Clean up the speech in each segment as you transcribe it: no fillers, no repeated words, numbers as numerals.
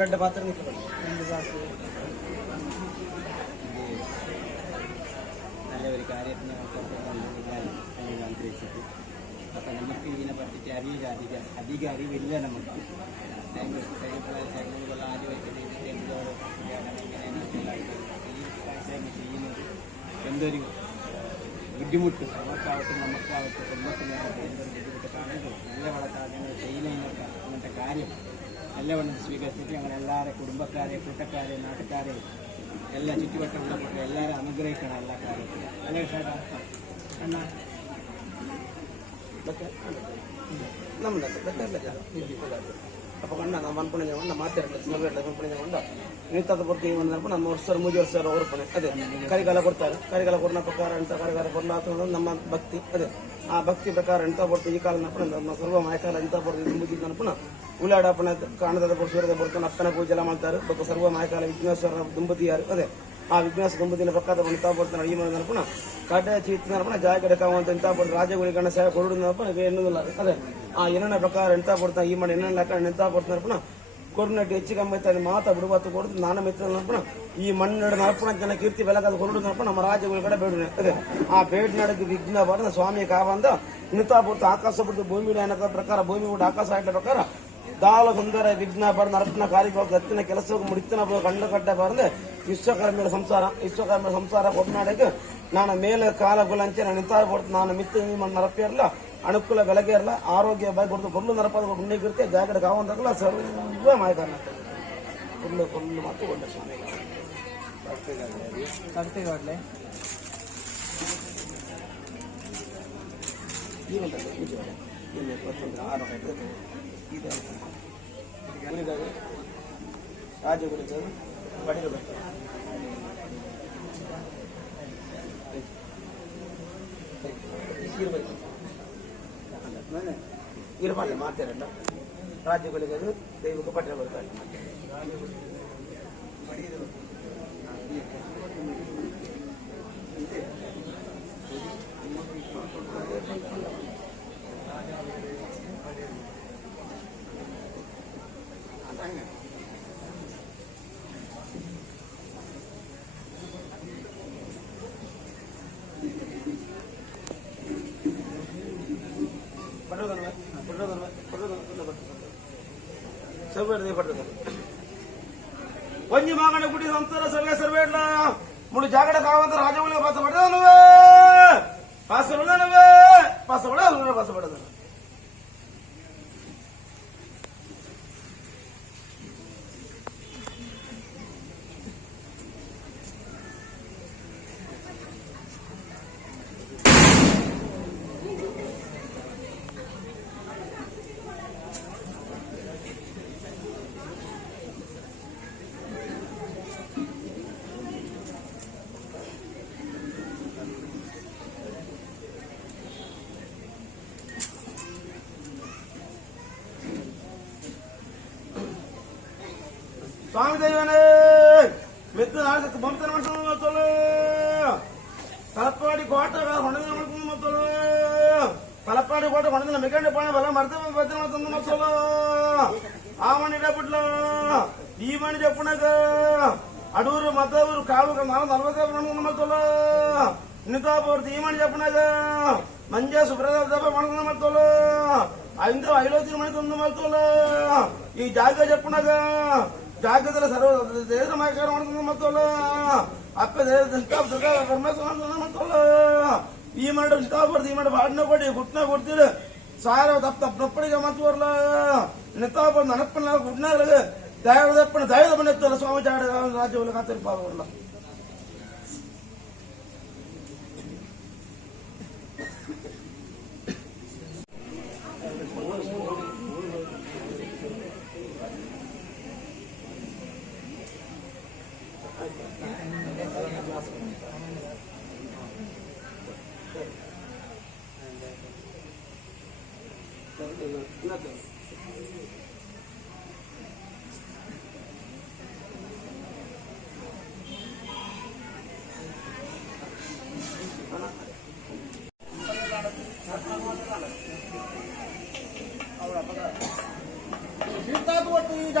രണ്ട് പാത്രം നല്ല ഒരു കാര്യത്തിന് ആഗ്രഹിച്ചിട്ട് അപ്പം നമുക്ക് ഇതിനെ പറ്റിയിട്ട് അധികം അറിവില്ല നമുക്ക് ആദ്യമായിട്ട് എന്തൊരു ബുദ്ധിമുട്ട് അവർക്കാവട്ടെ നമുക്കാവട്ടെ കുടുംബത്തിനാവട്ടെ എന്തൊരു ബുദ്ധിമുട്ട് കാണുമ്പോൾ നല്ല വളർത്താതെ ചെയ്യുന്നതിനൊക്കെ അങ്ങനത്തെ കാര്യം നല്ലവണ്ണം സ്വീകരിച്ചിട്ട് അങ്ങനെ എല്ലാവരും കുടുംബക്കാരെ കൂട്ടക്കാരെ നാട്ടുകാരെ എല്ലാ ചുറ്റുവട്ടമുള്ളപ്പോൾ എല്ലാവരും അനുഗ്രഹിക്കണം എല്ലാ കാര്യത്തിലും അല്ലേ ചേട്ടാ എന്നാ ಅಪ್ಪ ಕಣ್ಣ ನಾವು ಅನ್ಕೊಂಡೆ ನಾವು ಮಾತಾಡ್ತಾರೆ ಅನ್ಕೊಂಡ ನಿಂತಾದ ಬರ್ತೀವಿ ಅಂದ್ರಪ್ಪ ನಮ್ಮ ವರ್ಷ 3 ವರ್ಷ ಹೊರಪಣೆ ಅದೇ ಕರಿಗಾಲ ಕೊಡ್ತಾರೆ ಕರಿಗಾಲ ಕೊಡನ ಪ್ರಕಾರ ಎಂತ ಕರಿಗಾಲ ಕೊಡಲ ಅಥವಾ ನಮ್ಮ ಭಕ್ತಿ ಅದೇ ಆ ಭಕ್ತಿ ಪ್ರಕಾರ ಎಂತ ಬರ್ತೀವಿ ಈ ಕಾಲ ನಮ್ಮ ಸರ್ವ ಮಾಯಕಾಲ ಎಂತ ಬರ್ತೀವಿ ಮುಗಿದ ಅನ್ಪಣ ಉಲಾಡಪ್ಪನ ಕಾಣದ ಸೂರ್ಯದ ಬರ್ತಾನೆ ಅಪ್ಪನ ಪೂಜೆ ಎಲ್ಲ ಮಾಡ್ತಾರೆ ಬೊಕ್ಕ ಸರ್ವ ಮಾಯಕಾಲ ವಿಘ್ನೇಶ್ವರ ದುಂಬತಿಯಾರು ಅದೇ ಆ ವಿಘ್ನೇಶ್ವರ ದುಂಬತಿನ ಪಕ್ಕದ ಎಂತ ಬರ್ತಾನೆ ಈ ಮಾಡಿದ ಅನ್ಪಣ ಕಡ್ಡೆ ಚೀತನಪ್ಪ ಜಾಗ ಕಾವಂತ ಎಂತ ಬರ್ತಾರೆ ರಾಜಗುಳಿಗಣ್ಣ ಸೇವೆ ಕೊಡುದಪ್ಪ ಎನ್ನುದಿಲ್ಲ ಅದೇ ಆ ಏನ ಪ್ರಕಾರ ಎಂತ ಕೊಡ್ತಾನೆ ಈ ಮಾಡಿ ಏನ ಲೆಕ್ಕ ಎಂತ ಕೊಡ್ತಾನಪ್ಪ ಕೊರ್ನಟ್ಟಿ ಹೆಚ್ಚು ಕಮ್ಮಿ ಮಾತಾ ಬಿಡುವತ್ತು ಕೊಡ್ತು ನಾನು ಮಿತ್ರ ಈ ಮಣ್ಣು ನರ್ಪಣ ಜನ ಕೀರ್ತಿ ಬೆಳಗಾದ ಕೊರಡು ನಮ್ಮ ರಾಜ್ಯಗಳ ಕಡೆ ಬೇಡ ಅದೇ ಆ ಬೇಡ ನಡಕ್ಕೆ ವಿಘ್ನ ಬಾರ ಸ್ವಾಮಿ ಕಾವಂದ ನಿಂತಾ ಬಿಡ್ತು ಆಕಾಶ ಬಿಡ್ತು ಭೂಮಿ ಪ್ರಕಾರ ಭೂಮಿ ಬಿಟ್ಟು ಆಕಾಶ ಆಟ ಪ್ರಕಾರ ದಾಳ ಸುಂದರ ವಿಘ್ನ ಬಾರ ನರಪನ ಕಾರ್ಯ ಹತ್ತಿನ ಕೆಲಸ ಮುಡಿತನ ಕಂಡ ಕಟ್ಟ ಬಾರದೆ ವಿಶ್ವಕರ್ಮಿಯ ಸಂಸಾರ ಕೊಟ್ನಾಡಕ್ಕೆ ನಾನು ಮೇಲೆ ಕಾಲ ಗುಲಂಚೆ ನಾನು ನಿಂತಾ ಬಿಡ್ತು ನಾನು ಮಿತ್ತು ನರಪಿಯರ್ಲ ಅನುಕೂಲ ಬೆಳಗ್ಗೆ ಇರಲ್ಲ ಆರೋಗ್ಯ ಬಾಯಿ ಕೊಡ್ತು ಕೊಲ್ಲು ನರಪಾದ ಗುಂಡಿಗಿರುತ್ತೆ ಜಾಗಡೆ ಕಾವಂದಾಗಲ್ಲ ಸರ್ವ ಮಾಹಿತಿ ಕೊಲ್ಲು ಮತ್ತು ಒಳ್ಳೆ ಸ್ವಾಮಿ ಕರ್ತೆಗಾಡ್ಲೆ ರಾಜ ಗುರುತು ಬಡಿಗೆ ಬರ್ತಾರೆ ಇರಬಾರ್ದು ಮಾತಾಡಲ್ಲ ರಾಜ್ಯಗಳಿಗೆ ದೈವಕ್ಕೆ ಪಟ್ಟ ಬರ್ತಾರೆ ಒಂಜಿ ಮಾಗಣ ಗುಡಿ ಸಂಸಾರ ಸರ್ವೇ ಸರ್ವೇಡ್ಲ ಮುಡಿ ಜಾಗಡ ಕಾವಂತ ರಾಜಗುಳಿಗೆ ಪಾಸ ಪಡೆದನುವೆ ಪಾಸ ಪಡೆದ ಸ್ವಾಮಿ ದೈವನೇ ಮೆತ್ತು ನಾಲ್ಕು ಬಂತನ ಮಾಡ್ಕೊಂಡು ಮತ್ತಳು ತಲಪಾಡಿ ಕೋಟ ಹೊಣದ ಮಾಡ್ಕೊಂಡು ಮತ್ತಳು ತಲಪಾಡಿ ಕೋಟ ಹೊಣದ ಮೆಗಂಡೆ ಪಾಣ ಬಲ ಮರ್ದ ಬದ್ದ ಮಾಡ್ಕೊಂಡು ಮತ್ತಳು ಆ ಮಣಿ ಬಿಡ್ಲು ಈ ಮಣಿ చెప్పునక అడూరు మద్దూరు కావు 40 మత్తలు నితాపూర్తి ఈ మణి చెప్పునక మంజా సుబ్రత దెబ్బ మణుకున్న మత్తలు ఐదు 5 మణి 9 మత్తలు ఈ జాగ చెప్పునక ಜಾಗದಲ್ಲಿ ಸರ್ವ ದೇಶಮಾಕಾರ ಮಾಡ್ಕೊಂಡು ಮತ್ತಲ್ಲ ಅಪ್ಪ ಪರಮೇಶ್ವರ ಮತ್ತಲ್ಲ ಈ ಮಾಡಿ ಇಂತ ಬರ್ದು ಈ ಮಾಡಿ ಬಾಡ್ನ ಕೊಡಿ ಗುಟ್ನ ಕೊಡ್ತೀರಿ ಸಾರ ತಪ್ಪ ತಪ್ಪಡಿಗೆ ಮತ್ ಬರಲ್ಲ ನಿಂತ ಬಂದು ನನಪ್ಪನ ಗುಡ್ನಾಗ ದಯದಪ್ಪನ ಎತ್ತಲ್ಲ ಸ್ವಾಮಿ ಜಾಡ ರಾಜ್ಯ ಕಾತಿರ್ಪ ಬರಲ್ಲ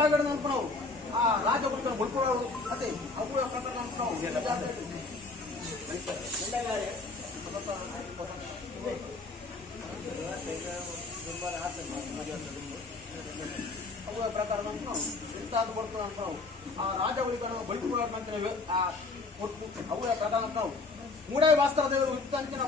ಜಾಗ ನೆನಪು ನಾವು ಆ ರಾಜ ಗುರುಗಳ ಬುಲ್ಪುರವರು ಅದೇ ಅವುಗಳ ಪ್ರಕಾರ ನೆನಪು ನಾವು ಅವುಗಳ ಪ್ರಕಾರ ನೆನಪು ನಾವು ಇಂಥದ್ದು ಬರ್ತದೆ ಅಂತ ನಾವು ಆ ರಾಜ ಗುರುಗಳ ಬೈತುಕೊಳ್ಳೋದಂತೇವೆ ಆ ಕೊಟ್ಟು ಅವುಗಳ ಪ್ರಕಾರ ನಾವು ಮೂಡೈ ವಾಸ್ತರ ದೇವರು ಇತ್ತಂಚಿನ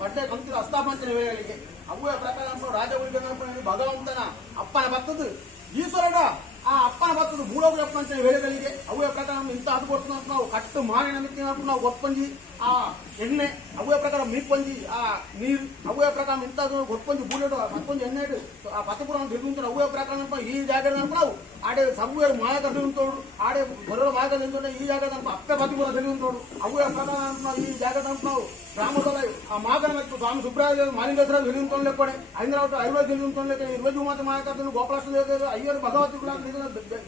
ಬಡ್ಡೆ ಕಂತಿನ ಅಸ್ತಾಪಂಚನ ವೇಳೆಗಳಿಗೆ ಅವುಗಳ ಪ್ರಕಾರ ರಾಜ ಗುರುಗಳ ಭಗವಂತನ ಅಪ್ಪನ ಭತ್ತದು ಈಶ್ವರನ ಆ ಅಪ್ಪನ ಭತ್ತದ ಮೂಡೋಗಿ ಅಪ್ಪಂಚನ ವೇಳೆಗಳಿಗೆ ಅವುಗಳ ಪ್ರಕಾರ ಇಂಥದ್ದು ಬರ್ತದೆ ಅಂತ ನಾವು ಕಟ್ಟು ಮಾವಿನ ಮಿತ್ತಿನ ನಾವು ಗೊತ್ತಂಜಿ ಆ ಎಣ್ಣೆ ಅವುಗಳ ಪ್ರಕಾರ ಮೀಪಂಜಿ ಆ ನೀರು ಅವುಗಳ ಪ್ರಕಾರ ಇಂಥದ್ದು ಗೊತ್ತಂಜಿ ಬೂಲೆಡು ಮತ್ತೊಂದು ಎಣ್ಣೆ ಇಡು ಆ ಪತ್ತಪುರ ತಿರುಗುಂತಾರೆ ಅವುಗಳ ಪ್ರಕಾರ ಈ ಜಾಗದ ನಾವು ಆಡೆ ಸಭ್ಯ ಮಾಯಕ ತಿರುಗುಂತೋಡು ಆಡೆ ಬರೋ ಮಾಯಕ ತಿಂದ್ರೆ ಈ ಜಾಗದ ಅಪ್ಪೆ ಪತ್ತಪುರ ತಿರುಗುಂತೋಡು ಅವುಗಳ ಪ್ರಕಾರ ಈ ಜಾಗದ ನಾವು ಗ್ರಾಮದಲ್ಲಿ ಆ ಮಾಗನ ಮತ್ತು ಸ್ವಾಮಿ ಸುಬ್ರಾಯ ಮಾಲಿಂಗೇಶ್ವರ ತಿರುಗುಂತೊಂಡ್ಲೆಕ್ಕೊಡೆ ಐಂದ್ರಾವಟ ಐವತ್ತು ತಿರುಗುಂತೊಂಡ್ಲೆಕ್ಕೆ ಇರುವಜು ಮಾತು ಮಾಯಕ ಗೋಪಾಲಕೃಷ್ಣ ಅಯ್ಯರು ಭಗವತಿ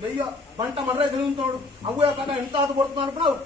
ದಯ್ಯ ಬಂಟ ಮರ್ರೆ ತಿರುಗುಂತೋಡು ಅವುಗಳ ಪ್ರಕಾರ ಇಂಥದ್ದು ಬರ್ತದೆ ನಾವು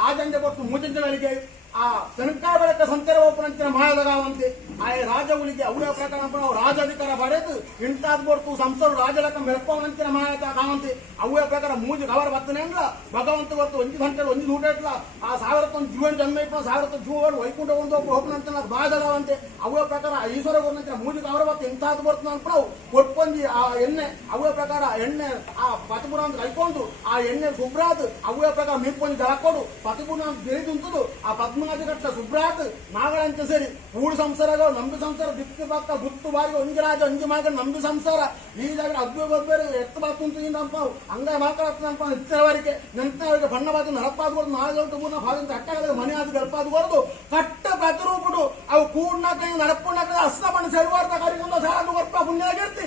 ಆ ಜಂಜೆ ಬರ್ತು ಮೂಜಂಜಗಳಿಗೆ ಆ ಸಂಖ್ಯಾಬಲಕ್ಕೆ ಸಂಚಾರ ಒಪ್ಪನಂಚಿನ ಮಾಯದಗಾವಂತೆ ಆ ರಾಜಗುಳಿಗೆ ಅವರ ಪ್ರಕಾರ ನಾವು ರಾಜಾಧಿಕಾರ ಪಡೆದು ಇಂತಾದ್ ಬರ್ತು ಸಂಸಾರ ರಾಜಲಕ್ಕ ಮೆರಪವನಂಚಿನ ಮಾಯದ ಕಾವಂತೆ ಅವರ ಪ್ರಕಾರ ಮೂಜು ಕವರ ಬರ್ತನೆ ಅಂದ್ರ ಭಗವಂತ ಬರ್ತು ಒಂಜಿ ಗಂಟೆ ಒಂಜಿ ನೂಟ ಇಟ್ಲ ಆ ಸಾವಿರತ್ತೊಂದು ಜೀವನ ಜನ್ಮ ಇಟ್ಲ ಸಾವಿರತ್ತು ಜೀವ ವೈಕುಂಠ ಒಂದು ಹೋಗ್ನಂಚಿನ ಮಾಯದಗಾವಂತೆ ಅವರ ಪ್ರಕಾರ ಈಶ್ವರ ಗೊತ್ತಿನ ಮೂಜು ಕವರ ಬರ್ತು ಇಂತಾದ್ ಬರ್ತು ಅಂತ ನಾವು ಕೊಟ್ಕೊಂಡಿ ಆ ಎಣ್ಣೆ ಅವರ ಪ್ರಕಾರ ಎಣ್ಣೆ ಆ ಪತಿಪುರ ಅಂತ ಕೈಕೊಂಡು ಆ ಎಣ್ಣೆ ಸುಬ್ರಾತ್ ಅವರ ಪ್ರಕಾರ ಮೀರ್ಕೊಂಡು ಹಾಕೊಂಡು ಪತಿಪುರ ಅಂತ ತಿಳಿದುಂತದು ಆ ಪದ್ಮಾಧಿಕಟ್ಟ ಸುಬ್ರಾತ್ ನಾಗಳಂತ ಸೇರಿ ಮೂರು ಸಂಸಾರಗಳು ನಂಬಿ ಸಂಸಾರ ದಿಕ್ಕು ಪಕ್ಕ ಗುತ್ತು ಬಾರಿಗೆ ಒಂಜಿ ರಾಜ ಒಂಜಿ ಮಾಗ ನಂಬಿ ಸಂಸಾರ ಈ ಜಾಗ ಅದ್ಭುತ ಬಬ್ಬರು ಎತ್ತ ಬಾತುಂತ ಹಂಗ ಮಾತಾಡ್ತಂಪ ನಿತ್ಯವರಿಗೆ ನಿಂತವರಿಗೆ ಬಣ್ಣ ಬಾತು ನರಪ್ಪಾದ್ಬಾರ್ದು ನಾಳೆ ಮೂರ್ನ ಭಾಗಂತ ಅಟ್ಟಗಳಿಗೆ ಮನೆ ಆದ ಗಲ್ಪಾದ್ಬಾರ್ದು ಕಟ್ಟ ಪ್ರತಿರೂಪಡು ಅವು ಕೂಡ್ನಾಕ ನರಪ್ಪುಣ್ಣಾಕ ಅಸ್ತ ಬಣ್ಣ ಸರಿವಾರ್ದ ಕಾರ್ಯಕ್ರಮ ಸಾಲು ವರ್ಪ ಪುಣ್ಯ ಆಗಿರ್ತಿ